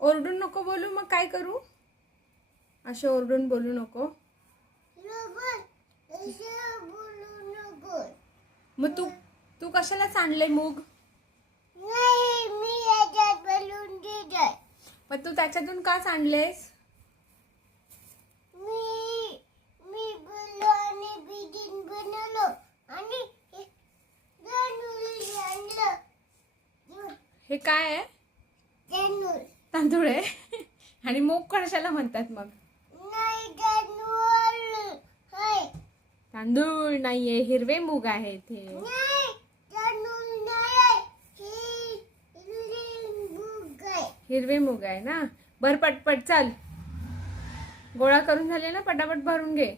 ओरडून नको बोलू, मग काय करू? असे ओरडून बोलू नको. मग तू कशाला सांडले मूग? मग तू त्याच्यातून का सांडलेस? हे काय आहे? तांदूळ आहे. आणि मूग कशाला म्हणतात मग? तांदूळ नाहीये, हिरवे मूग आहेत हे. हिरवे मूग आहे ना. भर पटपट, चल. गोळा करून झाले ना, पटापट भरून घे.